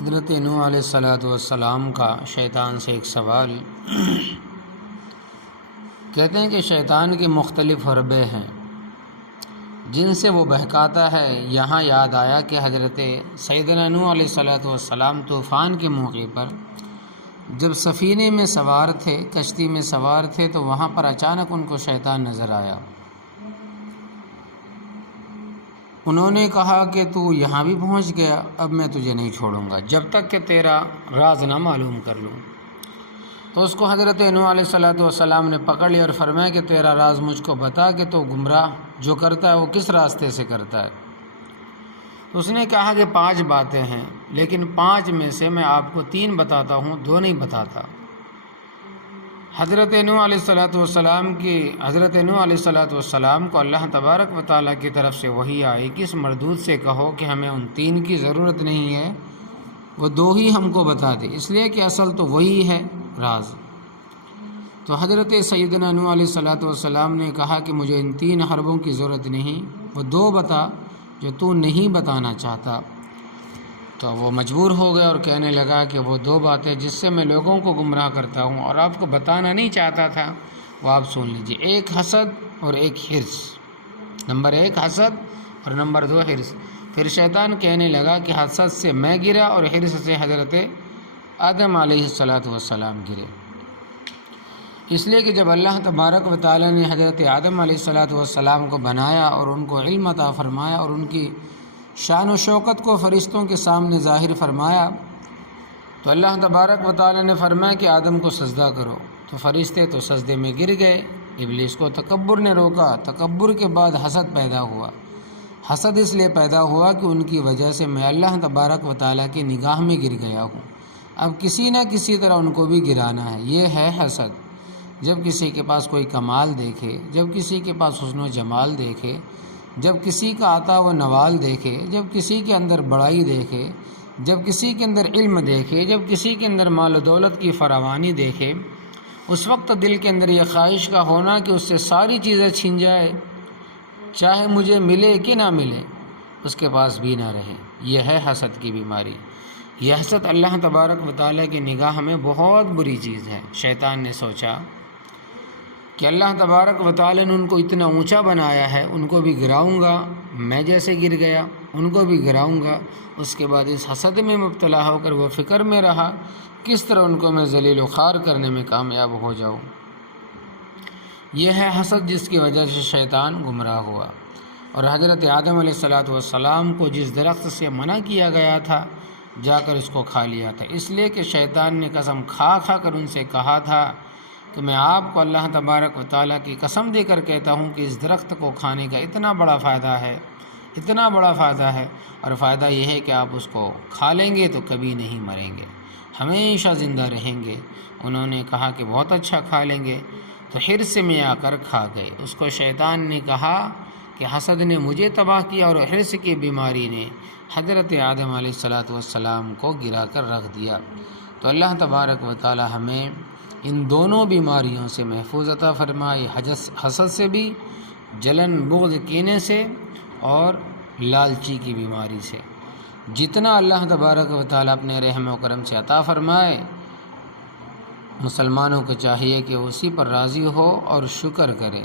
حضرت نوح علیہ السلام کا شیطان سے ایک سوال۔ کہتے ہیں کہ شیطان کے مختلف حربے ہیں جن سے وہ بہکاتا ہے۔ یہاں یاد آیا کہ حضرت سیدنا نوح علیہ السلام طوفان کے موقع پر جب سفینے میں سوار تھے، کشتی میں سوار تھے، تو وہاں پر اچانک ان کو شیطان نظر آیا۔ انہوں نے کہا کہ تو یہاں بھی پہنچ گیا، اب میں تجھے نہیں چھوڑوں گا جب تک کہ تیرا راز نہ معلوم کر لوں۔ تو اس کو حضرت نوح علیہ السلام نے پکڑ لیا اور فرمایا کہ تیرا راز مجھ کو بتا کہ تو گمراہ جو کرتا ہے وہ کس راستے سے کرتا ہے۔ تو اس نے کہا کہ 5 باتیں ہیں، لیکن 5 میں سے میں آپ کو 3 بتاتا ہوں، 2 نہیں بتاتا۔ حضرت نوح علیہ السلام کو اللہ تبارک و تعالیٰ کی طرف سے وحی آئی کہ اس مردود سے کہو کہ ہمیں ان 3 کی ضرورت نہیں ہے، وہ 2 ہی ہم کو بتا دے، اس لیے کہ اصل تو وہی ہے راز۔ تو حضرت سیدنا نوح علیہ السلام نے کہا کہ مجھے ان 3 حربوں کی ضرورت نہیں، وہ 2 بتا جو تو نہیں بتانا چاہتا۔ تو وہ مجبور ہو گیا اور کہنے لگا کہ وہ 2 باتیں جس سے میں لوگوں کو گمراہ کرتا ہوں اور آپ کو بتانا نہیں چاہتا تھا، وہ آپ سن لیجئے۔ 1 حسد اور 1 حرص۔ نمبر 1 حسد اور نمبر 2 حرص۔ پھر شیطان کہنے لگا کہ حسد سے میں گرا اور حرص سے حضرت آدم علیہ السلام گرے، اس لیے کہ جب اللہ تبارک و تعالیٰ نے حضرت آدم علیہ السلام کو بنایا اور ان کو علم عطا فرمایا اور ان کی شان و شوکت کو فرشتوں کے سامنے ظاہر فرمایا، تو اللہ تبارک و تعالیٰ نے فرمایا کہ آدم کو سجدہ کرو، تو فرشتے تو سجدے میں گر گئے۔ ابلیس کو تکبر نے روکا، تکبر کے بعد حسد پیدا ہوا۔ حسد اس لیے پیدا ہوا کہ ان کی وجہ سے میں اللہ تبارک و تعالیٰ کی نگاہ میں گر گیا ہوں، اب کسی نہ کسی طرح ان کو بھی گرانا ہے۔ یہ ہے حسد۔ جب کسی کے پاس کوئی کمال دیکھے، جب کسی کے پاس حسن و جمال دیکھے، جب کسی کا عطا و نوال دیکھے، جب کسی کے اندر بڑائی دیکھے، جب کسی کے اندر علم دیکھے، جب کسی کے اندر مال و دولت کی فراوانی دیکھے، اس وقت دل کے اندر یہ خواہش کا ہونا کہ اس سے ساری چیزیں چھین جائے، چاہے مجھے ملے کہ نہ ملے، اس کے پاس بھی نہ رہے۔ یہ ہے حسد کی بیماری۔ یہ حسد اللہ تبارک و تعالیٰ کی نگاہ میں بہت بری چیز ہے۔ شیطان نے سوچا کہ اللہ تبارک و تعالیٰ نے ان کو اتنا اونچا بنایا ہے، ان کو بھی گراؤں گا، میں جیسے گر گیا ان کو بھی گراؤں گا۔ اس کے بعد اس حسد میں مبتلا ہو کر وہ فکر میں رہا کس طرح ان کو میں ذلیل و خوار کرنے میں کامیاب ہو جاؤں۔ یہ ہے حسد جس کی وجہ سے شیطان گمراہ ہوا، اور حضرت آدم علیہ السلام کو جس درخت سے منع کیا گیا تھا جا کر اس کو کھا لیا تھا، اس لیے کہ شیطان نے قسم کھا کر ان سے کہا تھا کہ میں آپ کو اللہ تبارک و تعالیٰ کی قسم دے کر کہتا ہوں کہ اس درخت کو کھانے کا اتنا بڑا فائدہ ہے، اتنا بڑا فائدہ ہے، اور فائدہ یہ ہے کہ آپ اس کو کھا لیں گے تو کبھی نہیں مریں گے، ہمیشہ زندہ رہیں گے۔ انہوں نے کہا کہ بہت اچھا، کھا لیں گے، تو حرص میں آ کر کھا گئے۔ اس کو شیطان نے کہا کہ حسد نے مجھے تباہ کیا اور حرص کی بیماری نے حضرت آدم علیہ السلام کو گرا کر رکھ دیا۔ تو اللہ تبارک و تعالی ہمیں ان دونوں بیماریوں سے محفوظ عطا فرمائے، حسد سے بھی، جلن بغض کینے سے، اور لالچی کی بیماری سے۔ جتنا اللہ تبارک و تعالی اپنے رحم و کرم سے عطا فرمائے، مسلمانوں کو چاہیے کہ اسی پر راضی ہو اور شکر کرے۔